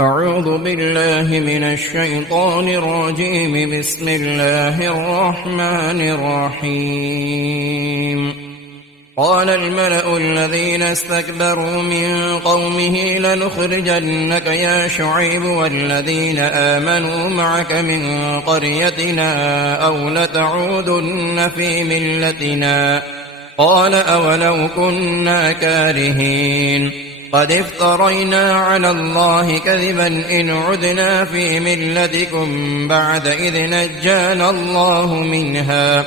أعوذ بالله من الشيطان الرجيم. بسم الله الرحمن الرحيم. قال الملأ الذين استكبروا من قومه لنخرجنك يا شعيب والذين آمنوا معك من قريتنا أو لتعودن في ملتنا. قال أولو كنا كارهين قد افترينا على الله كذبا إن عدنا في ملتكم بعد إذ نجانا الله منها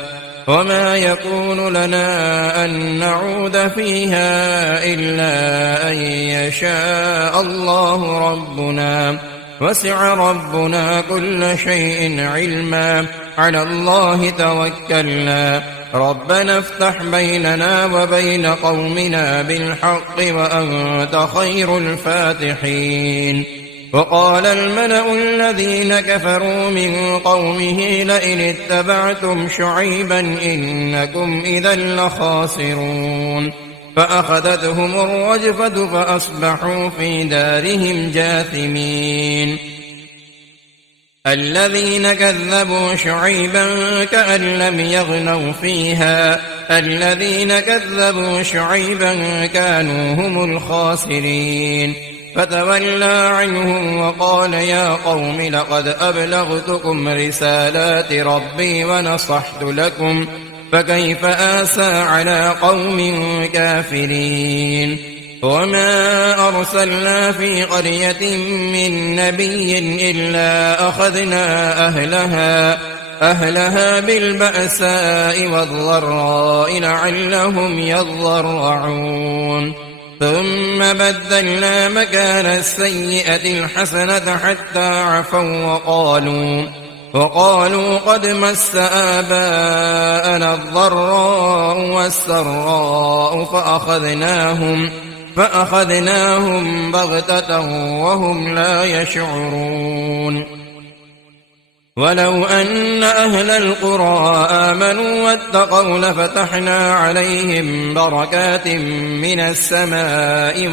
وما يكون لنا أن نعود فيها إلا أن يشاء الله ربنا وسع ربنا كل شيء علما على الله توكلنا ربنا افتح بيننا وبين قومنا بالحق وأنت خير الفاتحين. وقال الملأ الذين كفروا من قومه لئن اتبعتم شعيبا إنكم إذا لخاسرون. فأخذتهم الرجفة فأصبحوا في دارهم جاثمين. الذين كذبوا شعيبا كأن لم يغنوا فيها الذين كذبوا شعيبا كانوا هم الخاسرين. فتولى عنهم وقال يا قوم لقد أبلغتكم رسالات ربي ونصحت لكم فكيف آسى على قوم كافرين. وما أرسلنا في قرية من نبي إلا أخذنا أهلها بالبأساء والضراء لعلهم يضرعون. ثم بدلنا مكان السيئة الحسنة حتى عفوا وقالوا قد مس آباءنا الضراء والسراء فأخذناهم بغتة وهم لا يشعرون. ولو أن أهل القرى آمنوا واتقوا لفتحنا عليهم بركات من السماء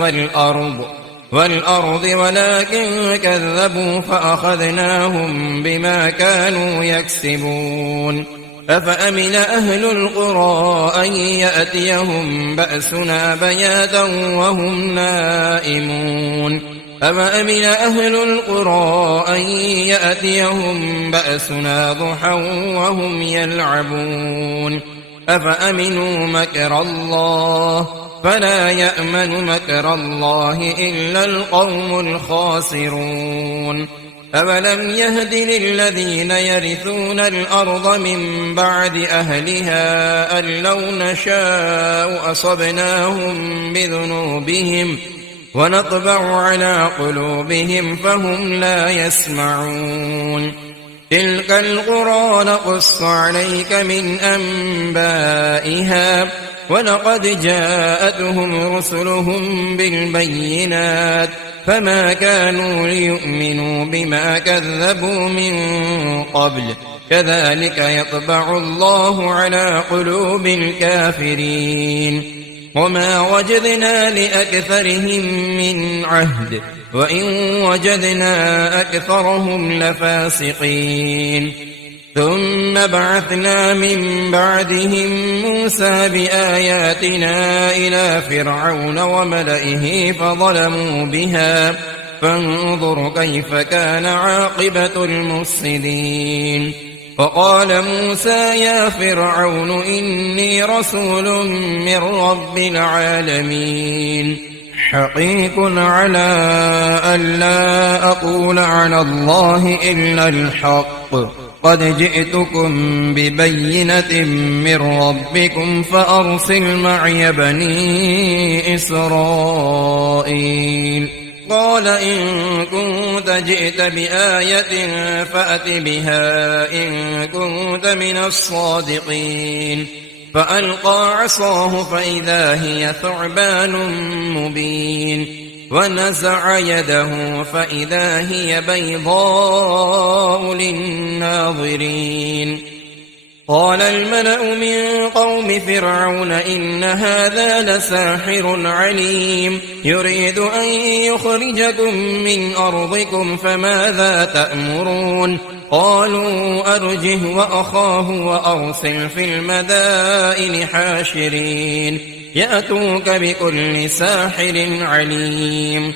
والأرض ولكن كذبوا فأخذناهم بما كانوا يكسبون. أفأمن أهل القرى أن يأتيهم بأسنا بياتا وهم نائمون أفأمن أهل القرى أن يأتيهم بأسنا ضحى وهم يلعبون أفأمنوا مكر الله فلا يأمن مكر الله إلا القوم الخاسرون. أولم يهد للذين يرثون الأرض من بعد أهلها أن لو نشاء أصبناهم بذنوبهم ونطبع على قلوبهم فهم لا يسمعون. تلك القرى نقص عليك من أنبائها ولقد جاءتهم رسلهم بالبينات فما كانوا ليؤمنوا بما كذبوا من قبل كذلك يطبع الله على قلوب الكافرين. وما وجدنا لأكثرهم من عهد وإن وجدنا أكثرهم لفاسقين. ثم بعثنا من بعدهم موسى بآياتنا إلى فرعون وملئه فظلموا بها فانظر كيف كان عاقبة المفسدين. وقال موسى يا فرعون إني رسول من رب العالمين حقيق على ألا أقول على الله إلا الحق قد جئتكم ببينة من ربكم فأرسل معي بني إسرائيل. قال إن كنت جئت بآية فأت بها إن كنت من الصادقين. فألقى عصاه فإذا هي ثعبان مبين ونزع يده فإذا هي بيضاء للناظرين. قال الملأ من قوم فرعون إن هذا لساحر عليم يريد أن يخرجكم من أرضكم فماذا تأمرون قالوا أرجه وأخاه وأرسل في المدائن حاشرين يأتوك بكل ساحر عليم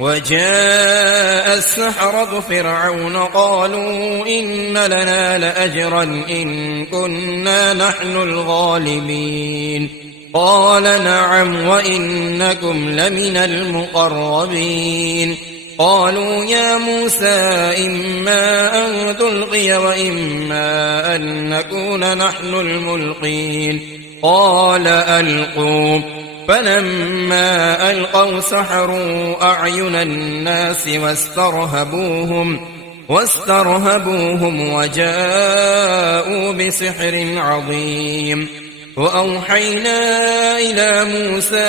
وجاء السحرة فرعون قالوا إن لنا لأجرا إن كنا نحن الغالبين قال نعم وإنكم لمن المقربين قالوا يا موسى إما أن تلقي وإما أن نكون نحن الملقين قال ألقوا فلما ألقوا سحروا أعين الناس واسترهبوهم وجاءوا بسحر عظيم وأوحينا إلى موسى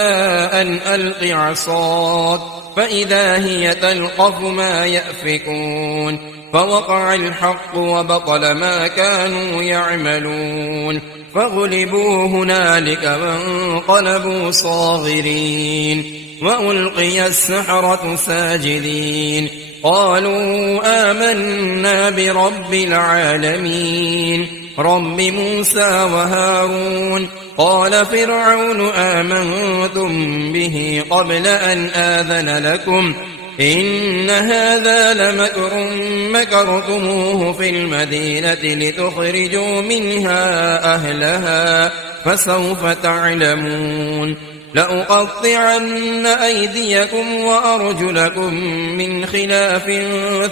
أن ألق عصاك فإذا هي تلقف ما يأفكون فوقع الحق وبطل ما كانوا يعملون فغلبوا هنالك وانقلبوا صاغرين وألقي السحرة ساجدين قالوا آمنا برب العالمين رب موسى وهارون قال فرعون آمنتم به قبل أن آذن لكم إن هذا لمكر مكرتموه في المدينة لتخرجوا منها أهلها فسوف تعلمون لأقطعن أيديكم وأرجلكم من خلاف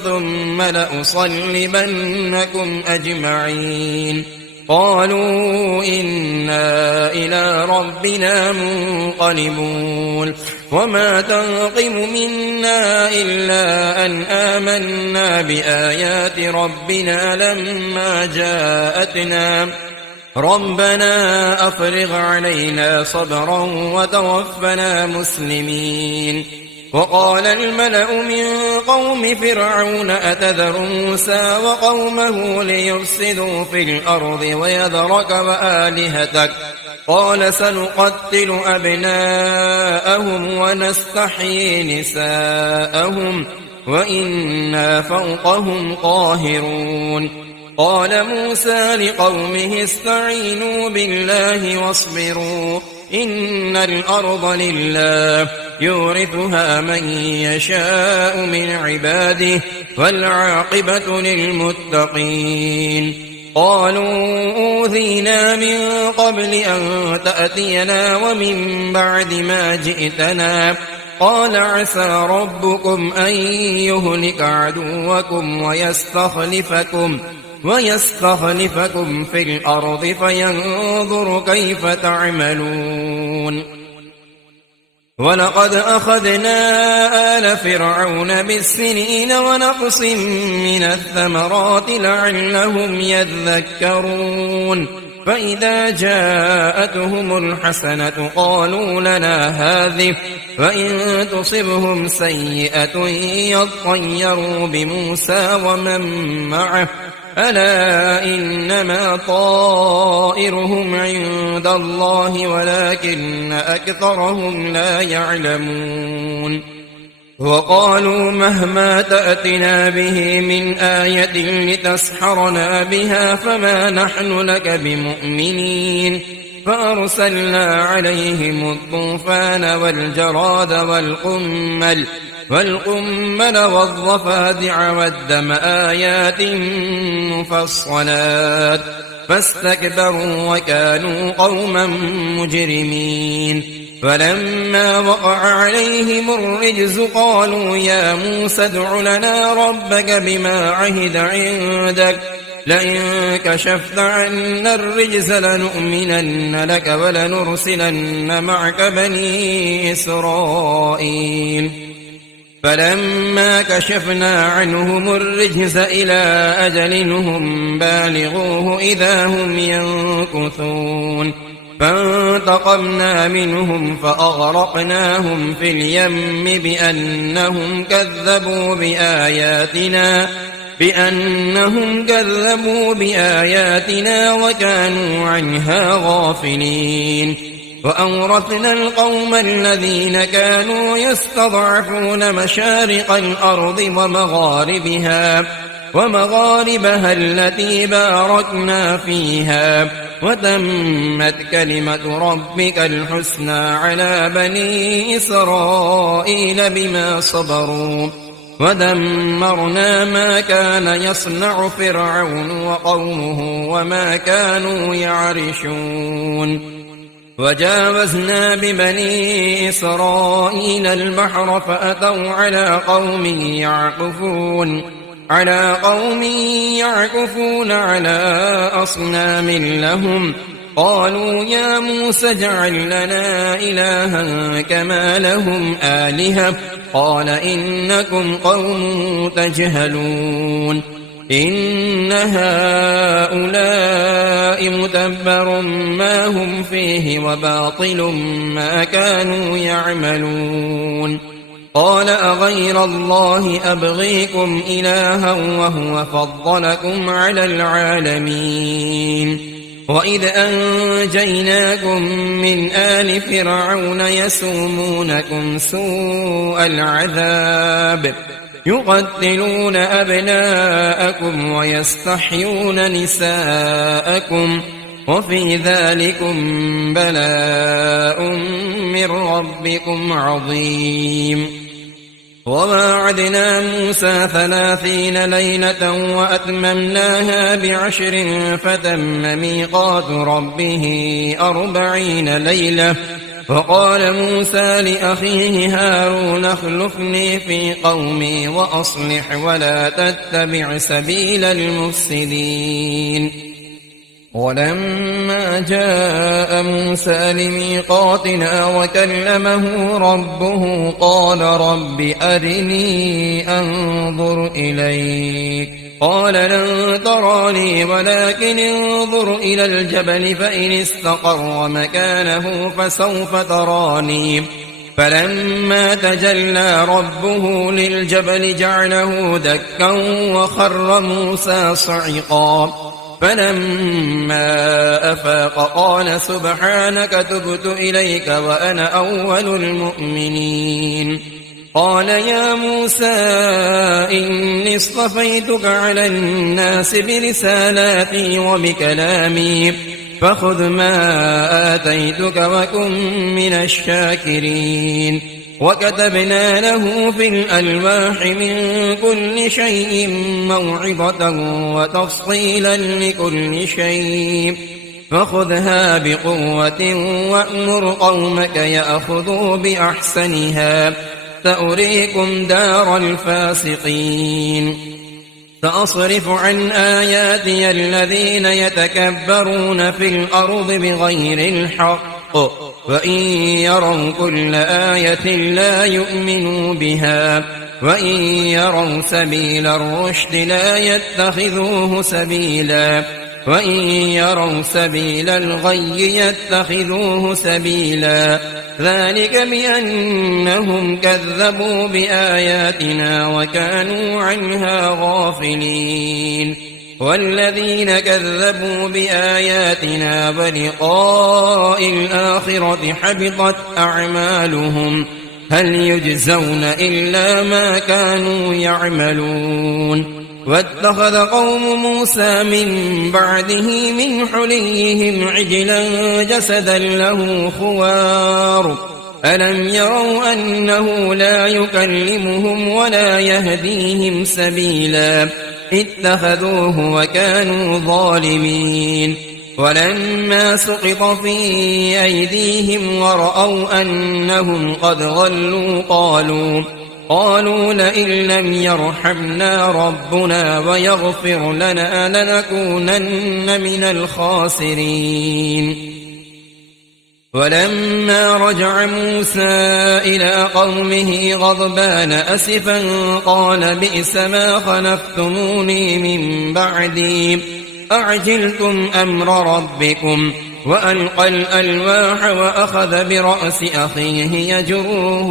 ثم لأصلبنكم أجمعين قالوا إنا إلى ربنا منقلبون وما تنقم منا إلا أن آمنا بآيات ربنا لما جاءتنا ربنا أفرغ علينا صبرا وتوفنا مسلمين وقال الملأ من قوم فرعون أتذر موسى وقومه ليفسدوا في الأرض ويذرك وآلهتك قال سنقتل أبناءهم ونستحيي نساءهم وإنا فوقهم قاهرون قال موسى لقومه استعينوا بالله واصبروا إن الأرض لله يورثها من يشاء من عباده والعاقبة للمتقين قالوا أوذينا من قبل أن تأتينا ومن بعد ما جئتنا قال عسى ربكم أن يهلك عدوكم ويستخلفكم في الأرض فينظر كيف تعملون ولقد أخذنا آل فرعون بالسنين ونقص من الثمرات لعلهم يذكرون فإذا جاءتهم الحسنة قالوا لنا هذه وإن تصبهم سيئة يطيروا بموسى ومن معه ألا إنما طائرهم عند الله ولكن أكثرهم لا يعلمون وقالوا مهما تأتنا به من آية لتسحرنا بها فما نحن لك بمؤمنين فأرسلنا عليهم الطوفان والجراد والقمل والضفادع والدم آيات مفصلات فاستكبروا وكانوا قوما مجرمين فلما وقع عليهم الرجز قالوا يا موسى ادع لنا ربك بما عهد عندك لئن كشفت عنا الرجز لنؤمنن لك ولنرسلن معك بني إسرائيل فلما كشفنا عنهم الرجز إلى أجل هم بالغوه إذا هم ينكثون فانتقمنا منهم فأغرقناهم في اليم بأنهم كذبوا بآياتنا بأنهم كذبوا بآياتنا وكانوا عنها غافلين. وأورثنا القوم الذين كانوا يستضعفون مشارق الأرض ومغاربها التي باركنا فيها، وتمت كلمة ربك الحسنى على بني إسرائيل بما صبروا، ودمرنا ما كان يصنع فرعون وقومه وما كانوا يعرشون. وجاوزنا ببني إسرائيل البحر فأتوا على قوم يعكفون على أصنام لهم، قالوا يا موسى اجعل لنا إلها كما لهم آلهة، قال إنكم قوم تجهلون. إن هؤلاء متبر ما هم فيه وباطل ما كانوا يعملون. قال أغير الله أبغيكم إلها وهو فضلكم على العالمين. وإذ أنجيناكم من آل فرعون يسومونكم سوء العذاب يقتلون أبناءكم ويستحيون نساءكم وفي ذلكم بلاء من ربكم عظيم. وواعدنا موسى 30 ليلة وأتممناها ب10 فتم ميقات ربه 40 ليلة. فقال موسى لأخيه هارون اخلفني في قومي وأصلح ولا تتبع سبيل المفسدين. ولما جاء موسى لميقاتنا وكلمه ربه قال رب أرني أنظر إليك، قال لن تراني ولكن انظر إلى الجبل فإن استقر مكانه فسوف تراني. فلما تجلى ربه للجبل جعله دكا وخر موسى صعقا. فلما أفاق قال سبحانك تبت إليك وأنا أول المؤمنين. قال يا موسى إني اصطفيتك على الناس برسالاتي وبكلامي فخذ ما آتيتك وكن من الشاكرين. وكتبنا له في الألواح من كل شيء موعظة وتفصيلا لكل شيء فخذها بقوة وأمر قومك يأخذوا بأحسنها سأريكم دار الفاسقين. سأصرف عن آياتي الذين يتكبرون في الأرض بغير الحق وإن يروا كل آية لا يؤمنوا بها وإن يروا سبيل الرشد لا يتخذوه سبيلا وإن يروا سبيل الغي يتخذوه سبيلا ذلك بأنهم كذبوا بآياتنا وكانوا عنها غافلين. والذين كذبوا بآياتنا ولقاء الآخرة حبطت أعمالهم هل يجزون إلا ما كانوا يعملون. واتخذ قوم موسى من بعده من حليهم عجلا جسدا له خوار ألم يروا أنه لا يكلمهم ولا يهديهم سبيلا اتخذوه وكانوا ظالمين. ولما سقط في أيديهم ورأوا أنهم قد ضلوا قالوا لئن لم يرحمنا ربنا ويغفر لنا لنكونن من الخاسرين. ولما رجع موسى إلى قومه غضبان أسفا قال بئس ما خلفتموني من بعدي أعجلتم أمر ربكم وألقى الألواح وأخذ برأس أخيه يجره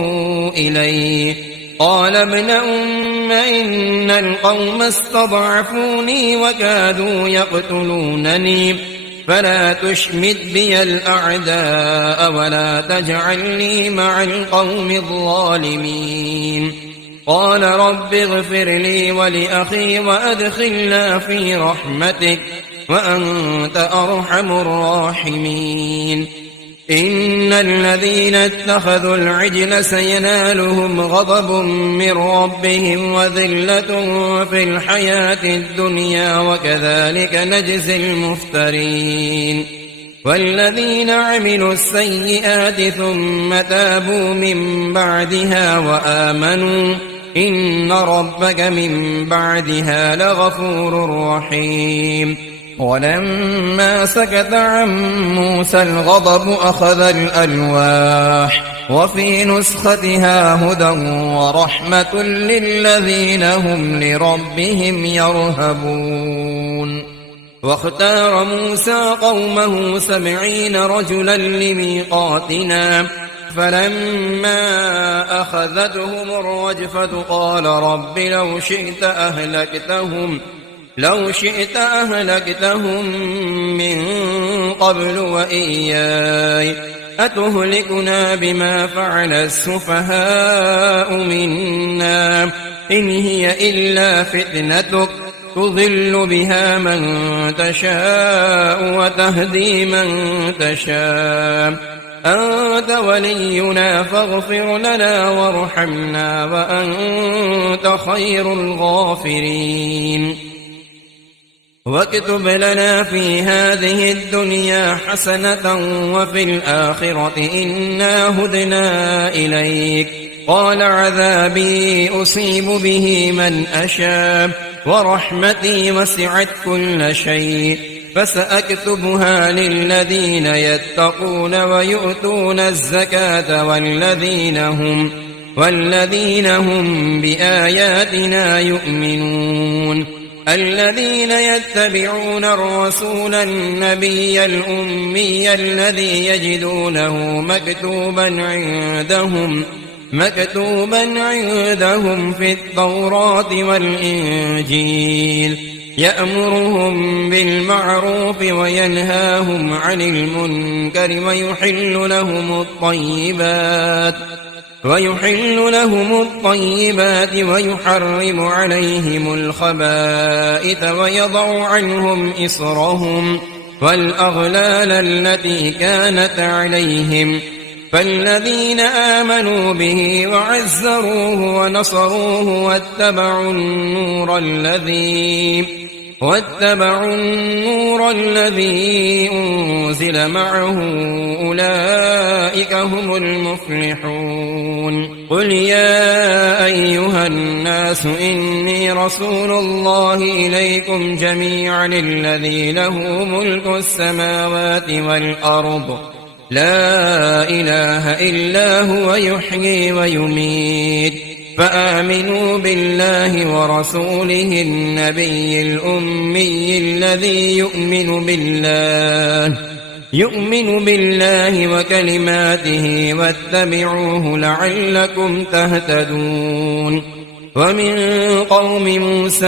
إليه قال ابن أم إن القوم استضعفوني وكادوا يقتلونني فلا تشمت بي الأعداء ولا تجعلني مع القوم الظالمين قال رب اغفر لي ولأخي وأدخلنا في رحمتك وأنت أرحم الراحمين إن الذين اتخذوا العجل سينالهم غضب من ربهم وذلة في الحياة الدنيا وكذلك نجزي المفترين والذين عملوا السيئات ثم تابوا من بعدها وآمنوا إن ربك من بعدها لغفور رحيم ولما سكت عن موسى الغضب أخذ الألواح وفي نسختها هدى ورحمة للذين هم لربهم يرهبون واختار موسى قومه 70 رجلا لميقاتنا فلما أخذتهم الرجفة قال رب لو شئت أهلكتهم من قبل وإياي أتهلكنا بما فعل السفهاء منا إن هي إلا فتنتك تضل بها من تشاء وتهدي من تشاء أنت ولينا فاغفر لنا وارحمنا وأنت خير الغافرين واكتب لنا في هذه الدنيا حسنة وفي الآخرة إنا هدنا إليك قال عذابي أصيب به من أشاء ورحمتي وسعت كل شيء فسأكتبها للذين يتقون ويؤتون الزكاة والذين هم بآياتنا يؤمنون الذين يتبعون الرسول النبي الأمي الذي يجدونه مكتوبا عندهم في التوراة والإنجيل يأمرهم بالمعروف وينهاهم عن المنكر ويحل لهم الطيبات ويحرم عليهم الخبائث ويضع عنهم إصرهم والأغلال التي كانت عليهم فالذين آمنوا به وعزروه ونصروه واتبعوا النور الذي أنزل معه أولئك هم المفلحون قل يا أيها الناس إني رسول الله إليكم جميعا الذي له ملك السماوات والأرض لا إله إلا هو يحيي ويميت فآمنوا بالله ورسوله النبي الأمي الذي يؤمن بالله وكلماته واتبعوه لعلكم تهتدون ومن قوم موسى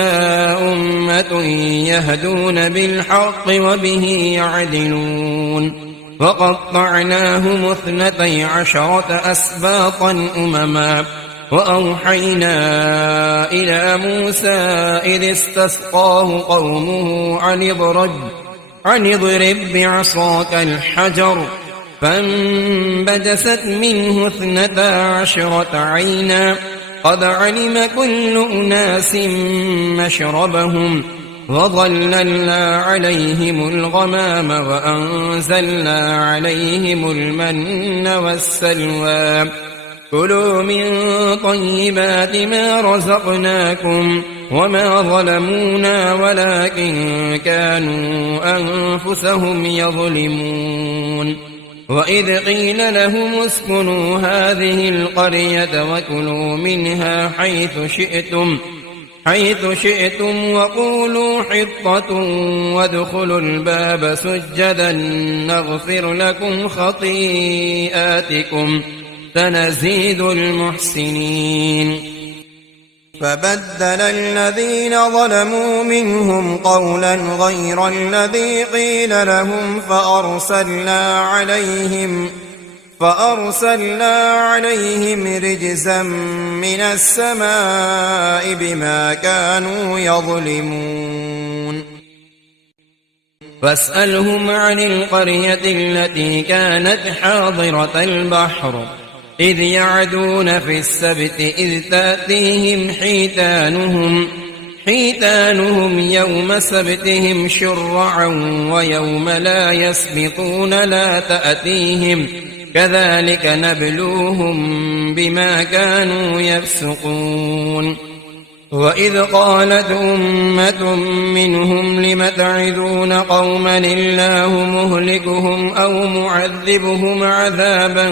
أمة يهدون بالحق وبه يعدلون وقطعناهم 12 أسباطا أمما وأوحينا إلى موسى إذ استسقاه قومه أن اضرب بعصاك الحجر فانبجست منه 12 عينا قد علم كل أناس مشربهم وظللنا عليهم الغمام وأنزلنا عليهم المن والسلوى كلوا من طيبات ما رزقناكم وما ظلمونا ولكن كانوا أنفسهم يظلمون وإذ قيل لهم اسكنوا هذه القرية وكلوا منها حيث شئتم وقولوا حطة وادخلوا الباب سجدا نغفر لكم خطيئاتكم سنزيد المحسنين فبدل الذين ظلموا منهم قولا غير الذي قيل لهم فأرسلنا عليهم رجزا من السماء بما كانوا يظلمون فاسألهم عن القرية التي كانت حاضرة البحر إذ يعدون في السبت إذ تأتيهم حيتانهم يوم سبتهم شرعا ويوم لا يسبتون لا تأتيهم كذلك نبلوهم بما كانوا يفسقون وإذ قالت أمة منهم لم تعظون قوما الله مهلكهم أو معذبهم عذابا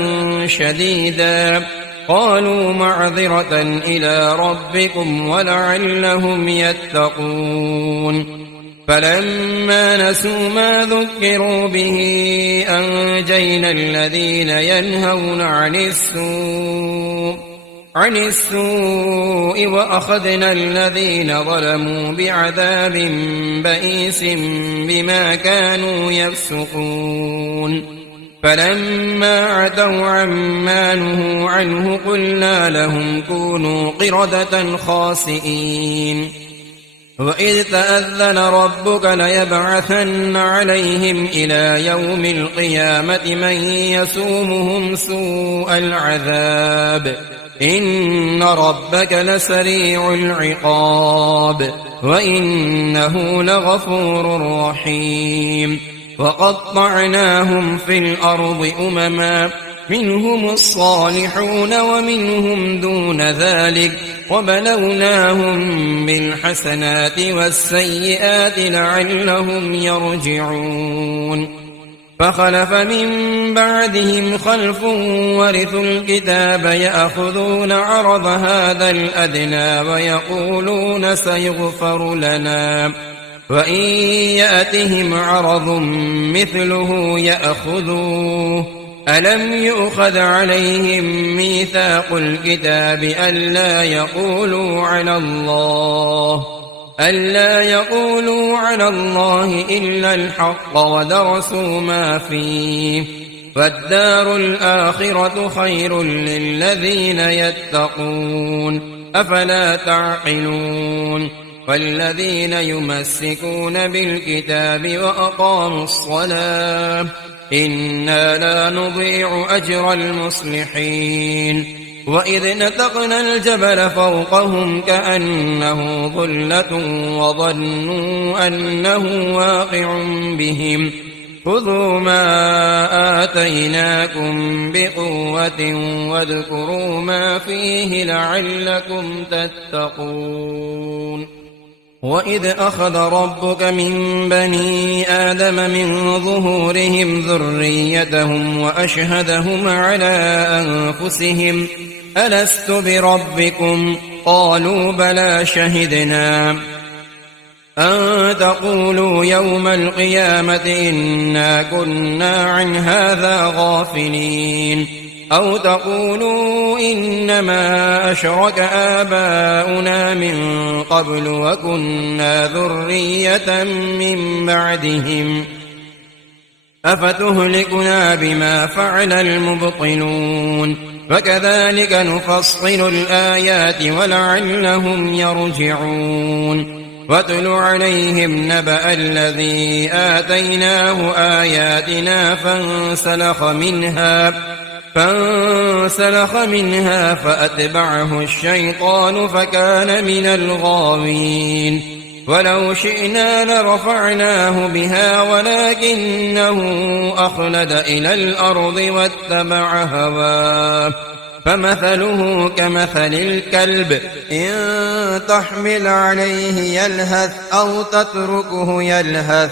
شديدا قالوا معذرة إلى ربكم ولعلهم يتقون فلما نسوا ما ذكروا به أنجينا الذين ينهون عن السوء وأخذنا الذين ظلموا بعذاب بئيس بما كانوا يفسقون فلما عتوا عما نهوا عنه قلنا لهم كونوا قردة خاسئين وإذ تأذن ربك ليبعثن عليهم إلى يوم القيامة من يسومهم سوء العذاب إن ربك لسريع العقاب وإنه لغفور رحيم وقطعناهم في الأرض أمما منهم الصالحون ومنهم دون ذلك وبلوناهم بالحسنات والسيئات لعلهم يرجعون فخلف من بعدهم خلف ورثوا الكتاب يأخذون عرض هذا الأدنى ويقولون سيغفر لنا وإن يأتهم عرض مثله يأخذوه ألم يؤخذ عليهم ميثاق الكتاب ألا يقولوا على الله إلا الحق ودرسوا ما فيه فالدار الآخرة خير للذين يتقون أفلا تعقلون والذين يمسكون بالكتاب وأقاموا الصلاة إنا لا نضيع أجر المصلحين وإذ نتقنا الجبل فوقهم كأنه ظلة وظنوا أنه واقع بهم خذوا ما آتيناكم بقوة واذكروا ما فيه لعلكم تتقون وإذ أخذ ربك من بني آدم من ظهورهم ذريتهم وأشهدهم على أنفسهم ألست بربكم قالوا بلى شهدنا أن تقولوا يوم القيامة إنا كنا عن هذا غافلين أو تقولوا إنما أشرك آباؤنا من قبل وكنا ذرية من بعدهم أفتهلكنا بما فعل المبطلون وكذلك نفصل الآيات ولعلهم يرجعون واتل عليهم نبأ الذي آتيناه آياتنا فانسلخ منها فأتبعه الشيطان فكان من الغاوين ولو شئنا لرفعناه بها ولكنه أخلد إلى الأرض واتبع هواه فمثله كمثل الكلب إن تحمل عليه يلهث أو تتركه يلهث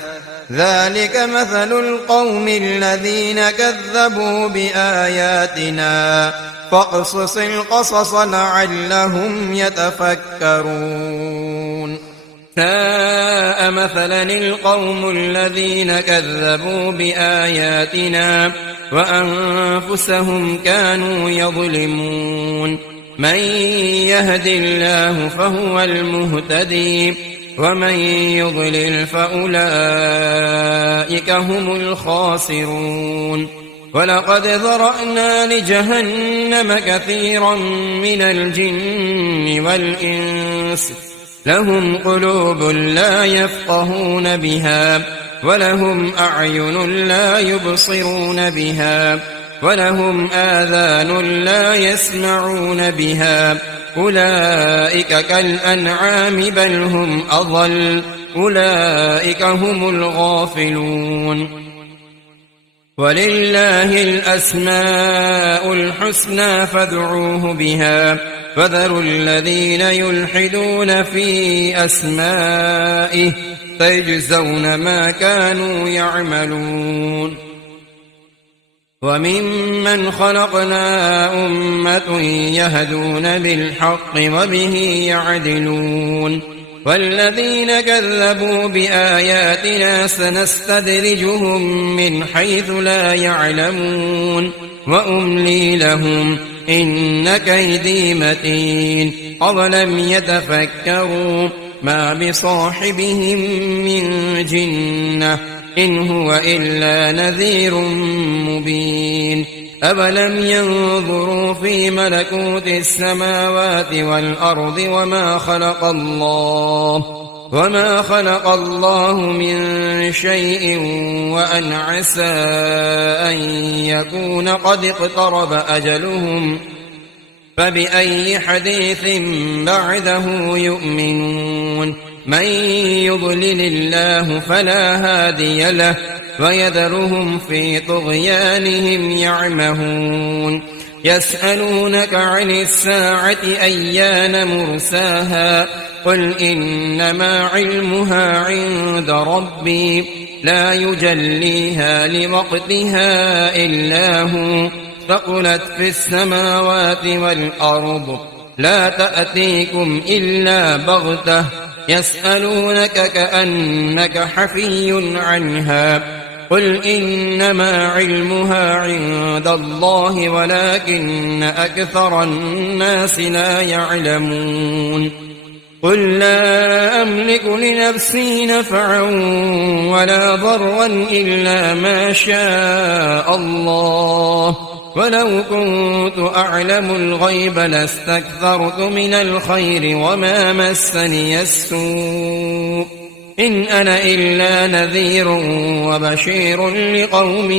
ذلك مثل القوم الذين كذبوا بآياتنا فاقصص القصص لعلهم يتفكرون ساء مثلا القوم الذين كذبوا بآياتنا وأنفسهم كانوا يظلمون من يهد الله فهو المهتدي ومن يضلل فأولئك هم الخاسرون ولقد ذرأنا لجهنم كثيرا من الجن والإنس لهم قلوب لا يفقهون بها ولهم أعين لا يبصرون بها ولهم آذان لا يسمعون بها أولئك كالأنعام بل هم أضل أولئك هم الغافلون ولله الأسماء الحسنى فادعوه بها فذروا الذين يلحدون في أسمائه سيجزون ما كانوا يعملون وممن خلقنا أمة يهدون بالحق وبه يعدلون والذين كذبوا بآياتنا سنستدرجهم من حيث لا يعلمون وأملي لهم إن كيدي متين أولم يتفكروا ما بصاحبهم من جنة إن هو إلا نذير مبين أولم ينظروا في ملكوت السماوات والأرض وما خلق الله من شيء وأن عسى أن يكون قد اقترب أجلهم فبأي حديث بعده يؤمنون من يضلل الله فلا هادي له ويذرهم في طغيانهم يعمهون يسألونك عن الساعة أيان مرساها قل إنما علمها عند ربي لا يجليها لوقتها إلا هو ثقلت في السماوات والأرض لا تأتيكم إلا بغتة يسألونك كأنك حفي عنها قل إنما علمها عند الله ولكن أكثر الناس لا يعلمون قل لا أملك لنفسي نفعا ولا ضرا إلا ما شاء الله ولو كنت أعلم الغيب لاستكثرت من الخير وما مسني السوء إن أنا إلا نذير وبشير لقوم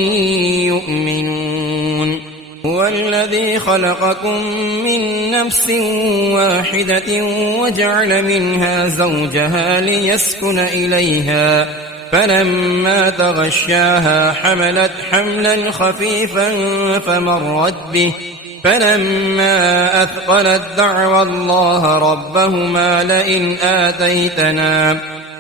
يؤمنون هو الذي خلقكم من نفس واحدة وجعل منها زوجها ليسكن إليها فلما تغشاها حملت حملا خفيفا فمرت به فلما أثقلت دعوى الله ربهما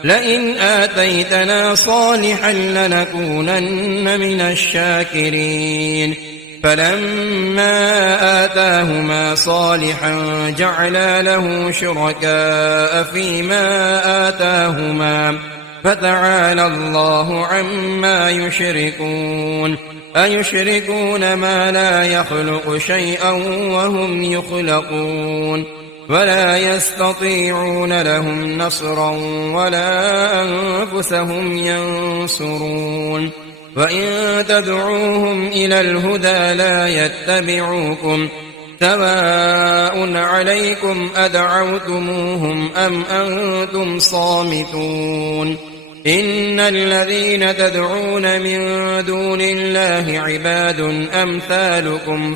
لئن آتيتنا صالحا لنكونن من الشاكرين فلما آتاهما صالحا جعلا له شركاء فيما آتاهما فتعالى الله عما يشركون أيشركون ما لا يخلق شيئا وهم يخلقون ولا يستطيعون لهم نصرا ولا أنفسهم ينصرون وإن تدعوهم إلى الهدى لا يتبعوكم سواء عليكم أدعوتموهم أم أنتم صامتون إن الذين تدعون من دون الله عباد أمثالكم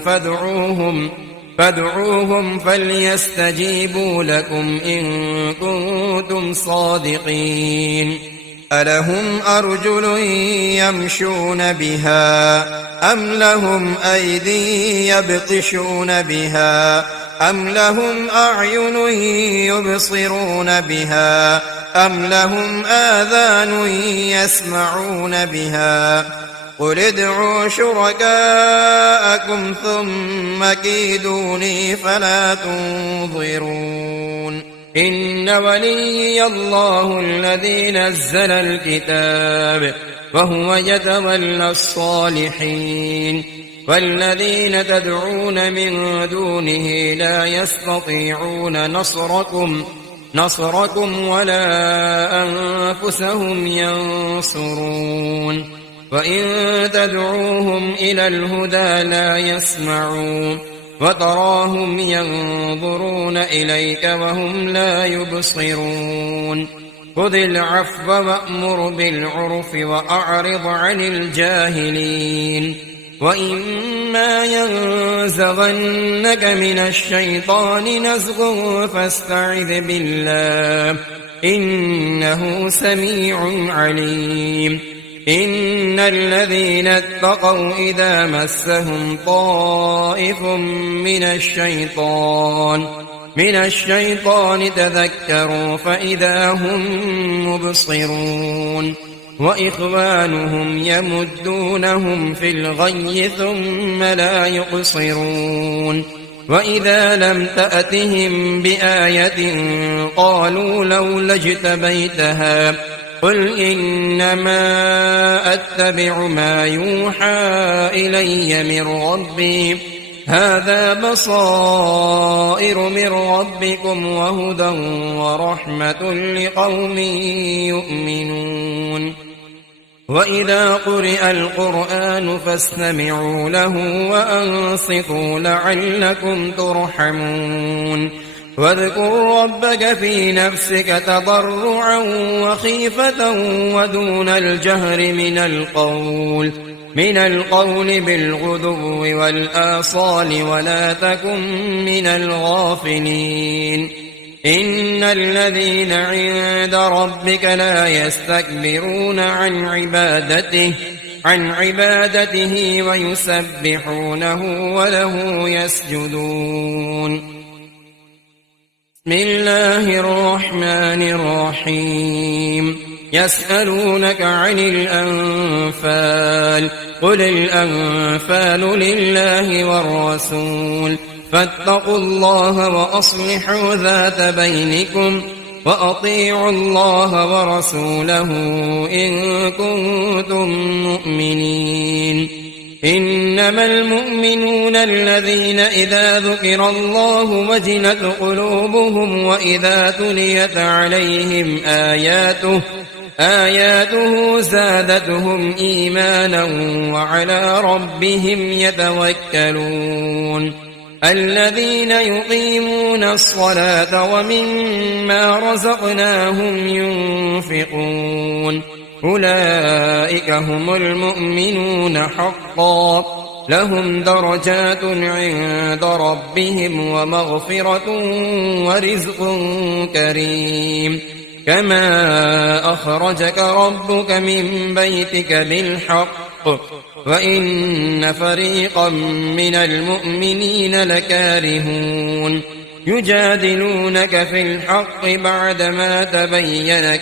فادعوهم فليستجيبوا لكم إن كنتم صادقين ألهم أرجل يمشون بها أم لهم أيدي يبطشون بها أم لهم أعين يبصرون بها أم لهم آذان يسمعون بها قل ادعوا شركاءكم ثم كيدوني فلا تنظرون إن وليي الله الذي نزل الكتاب وهو يتولى الصالحين والذين تدعون من دونه لا يستطيعون نصركم ولا أنفسهم ينصرون وإن تدعوهم إلى الهدى لا يسمعون وتراهم ينظرون إليك وهم لا يبصرون خذ العفو وأمر بالعرف وأعرض عن الجاهلين وإما ينزغنك من الشيطان نزغ فاستعذ بالله إنه سميع عليم إن الذين اتقوا إذا مسهم طائف من الشيطان تذكروا فإذا هم مبصرون وإخوانهم يمدونهم في الغي ثم لا يقصرون وإذا لم تأتهم بآية قالوا لولا اجتبيتها قل إنما أتبع ما يوحى إلي من ربي هذا بصائر من ربكم وهدى ورحمة لقوم يؤمنون وإذا قرئ القرآن فاستمعوا له وأنصتوا لعلكم ترحمون واذكر ربك في نفسك تضرعا وخيفة ودون الجهر من القول بالغدو والآصال ولا تكن من الغافلين إن الذين عند ربك لا يستكبرون عن عبادته ويسبحونه وله يسجدون بسم الله الرحمن الرحيم يسألونك عن الأنفال قل الأنفال لله والرسول فاتقوا الله وأصلحوا ذات بينكم وأطيعوا الله ورسوله إن كنتم مؤمنين إنما المؤمنون الذين إذا ذكر الله وجلت قلوبهم وإذا تليت عليهم آياته زادتهم إيمانا وعلى ربهم يتوكلون الذين يقيمون الصلاة ومما رزقناهم ينفقون أولئك هم المؤمنون حقا لهم درجات عند ربهم ومغفرة ورزق كريم كما أخرجك ربك من بيتك بالحق وإن فريقا من المؤمنين لكارهون يجادلونك في الحق بعدما تبين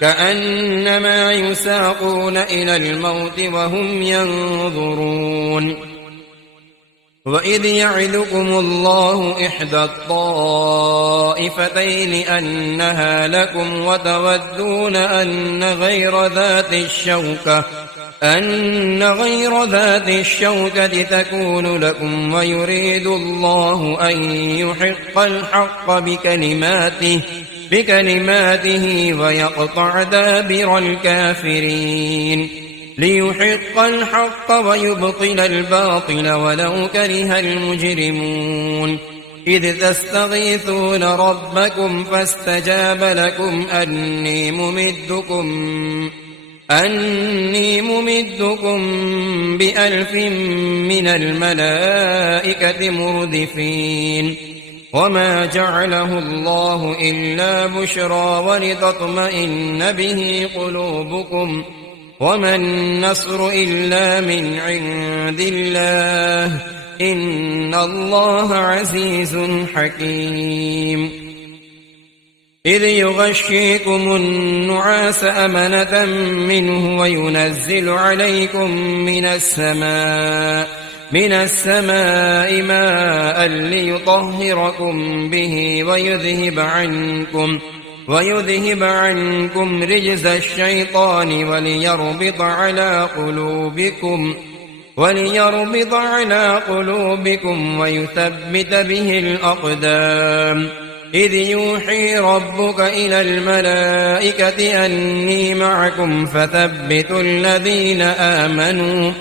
كأنما يساقون إلى الموت وهم ينظرون وإذ يعدكم الله إحدى الطائفتين أنها لكم وتودون أن غير ذات الشوكة تكون لكم ويريد الله أن يحق الحق بكلماته ويقطع دابر الكافرين ليحق الحق ويبطل الباطل ولو كره المجرمون إذ تستغيثون ربكم فاستجاب لكم أني ممدكم ب1000 من الملائكة مردفين وما جعله الله إلا بشرى ولتطمئن به قلوبكم وما النصر إلا من عند الله إن الله عزيز حكيم إذ يغشيكم النعاس أمنة منه وينزل عليكم من السماء ماء ليطهركم به ويذهب عنكم رجز الشيطان وليربط على قلوبكم وليربط على قلوبكم ويثبت به الأقدام. إذ يوحي ربك إلى الملائكة أني معكم فثبتوا الذين آمنوا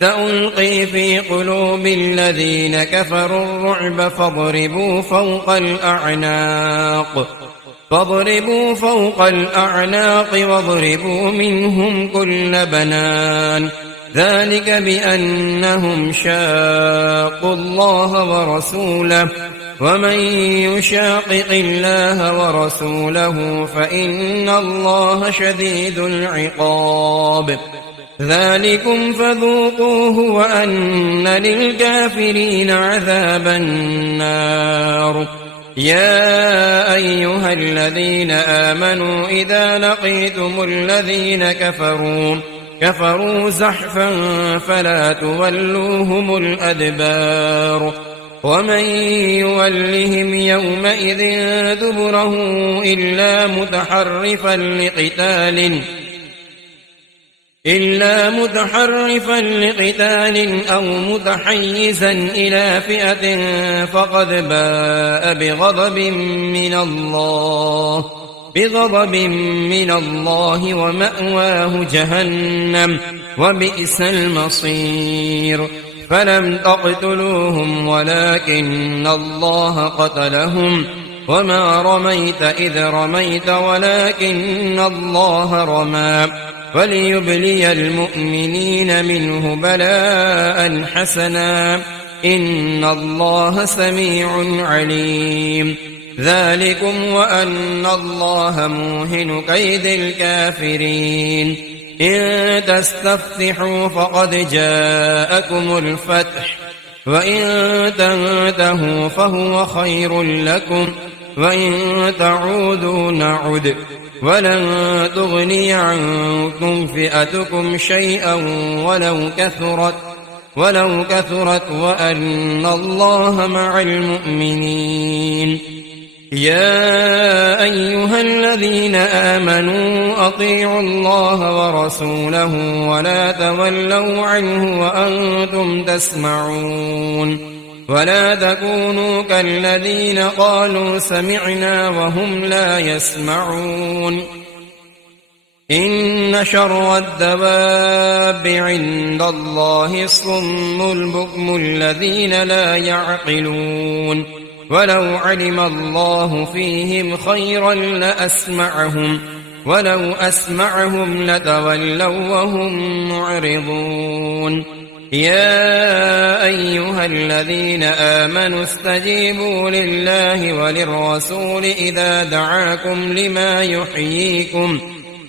سألقي في قلوب الذين كفروا الرعب فاضربوا فوق الأعناق واضربوا منهم كل بنان. ذلك بأنهم شاقوا الله ورسوله ومن يشاقق الله ورسوله فإن الله شديد العقاب. ذلكم فذوقوه وأن للكافرين عذاب النار. يا أيها الذين آمنوا إذا لقيتم الذين كفروا زحفا فلا تولوهم الأدبار. ومن يولهم يومئذ دبره إلا متحرفا لقتال أو متحيزا إلى فئة فقد باء بغضب من الله ومأواه جهنم وبئس المصير. فلم تقتلوهم ولكن الله قتلهم وما رميت إذ رميت ولكن الله رمى وليبلي المؤمنين منه بلاء حسنا إن الله سميع عليم. ذلكم وأن الله موهن كيد الكافرين. إن تستفتحوا فقد جاءكم الفتح وإن تنتهوا فهو خير لكم وإن تعودوا نعد ولن تغني عنكم فئتكم شيئا ولو كثرت وأن الله مع المؤمنين. يا أيها الذين آمنوا أطيعوا الله ورسوله ولا تولوا عنه وأنتم تسمعون. ولا تكونوا كالذين قالوا سمعنا وهم لا يسمعون. إن شر الدواب عند الله الصم البكم الذين لا يعقلون. ولو علم الله فيهم خيرا ولو أسمعهم لتولوا وهم معرضون. يا أيها الذين آمنوا استجيبوا لله وللرسول إذا دعاكم لما يحييكم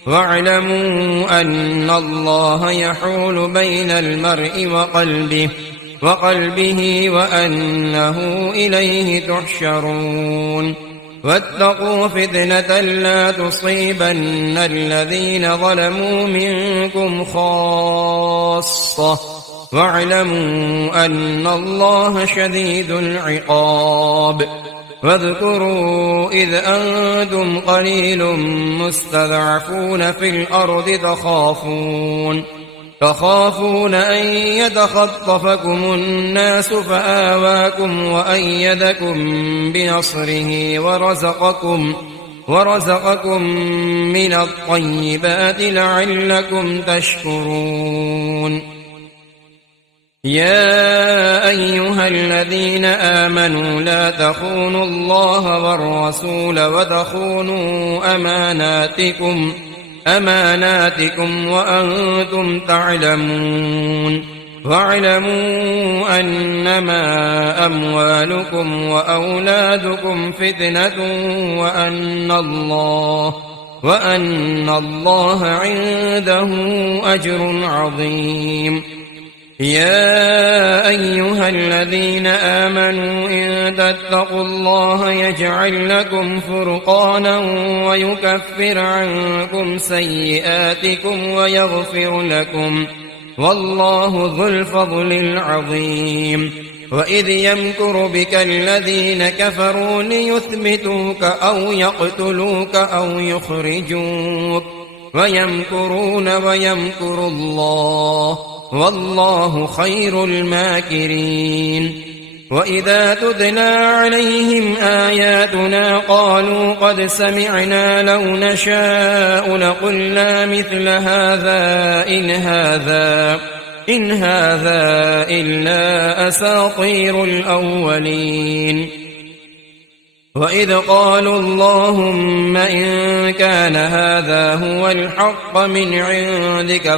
واعلموا أن الله يحول بين المرء وقلبه وأنه إليه تحشرون. واتقوا فتنة لا تصيبن الذين ظلموا منكم خاصة واعلموا أن الله شديد العقاب. واذكروا إذ أنتم قليل مستضعفون في الأرض تخافون أن يتخطفكم الناس فآواكم وأيدكم بنصره ورزقكم من الطيبات لعلكم تشكرون. يا أيها الذين آمنوا لا تخونوا الله والرسول وتخونوا أماناتكم وأنتم تعلمون. واعلموا أنما أموالكم وأولادكم فتنة وأن الله عنده أجر عظيم. يا أيها الذين آمنوا إن تتقوا الله يجعل لكم فرقانا ويكفر عنكم سيئاتكم ويغفر لكم والله ذو الفضل العظيم. وإذ يمكر بك الذين كفروا ليثبتوك أو يقتلوك أو يخرجوك ويمكرون ويمكر الله والله خير الماكرين. وإذا تتلى عليهم آياتنا قالوا قد سمعنا لو نشاء لقلنا مثل هذا إن هذا إلا أساطير الأولين. وإذ قالوا اللهم إن كان هذا هو الحق من عندك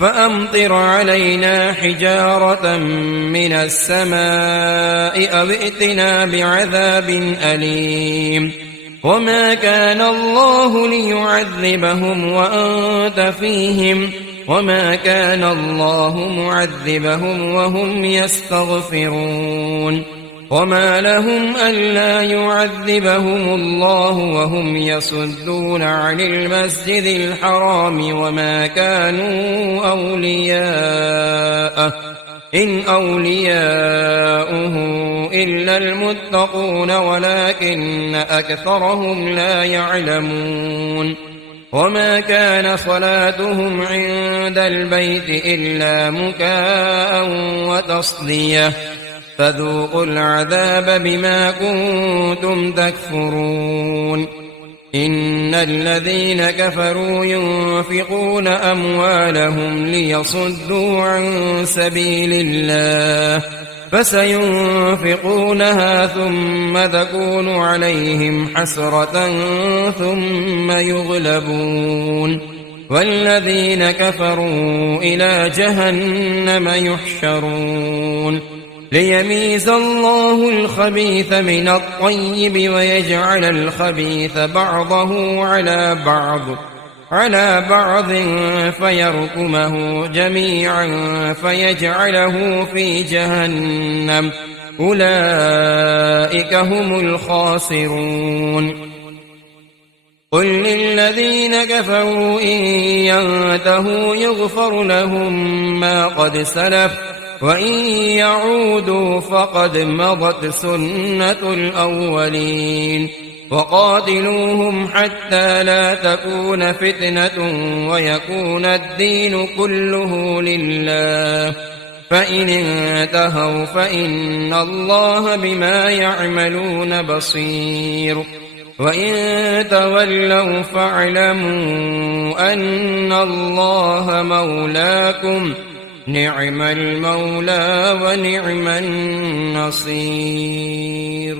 فأمطر علينا حجارة من السماء أو ائتنا بعذاب أليم. وما كان الله ليعذبهم وأنت فيهم وما كان الله معذبهم وهم يستغفرون. وما لهم ألا يعذبهم الله وهم يصدون عن المسجد الحرام وما كانوا أولياءه إن أولياؤه إلا المتقون ولكن أكثرهم لا يعلمون. وما كان صلاتهم عند البيت إلا مكاء وتصدية فذوقوا العذاب بما كنتم تكفرون. إن الذين كفروا ينفقون أموالهم ليصدوا عن سبيل الله فسينفقونها ثم تكون عليهم حسرة ثم يغلبون والذين كفروا إلى جهنم يحشرون ليميز الله الخبيث من الطيب ويجعل الخبيث بعضه على بعض فيركمه جميعا فيجعله في جهنم أولئك هم الخاسرون. قل للذين كفروا إن ينتهوا يغفر لهم ما قد سلف وإن يعودوا فقد مضت سنة الأولين. وقاتلوهم حتى لا تكون فتنة ويكون الدين كله لله فإن انتهوا فإن الله بما يعملون بصير. وإن تولوا فاعلموا أن الله مولاكم نعم المولى ونعم النصير.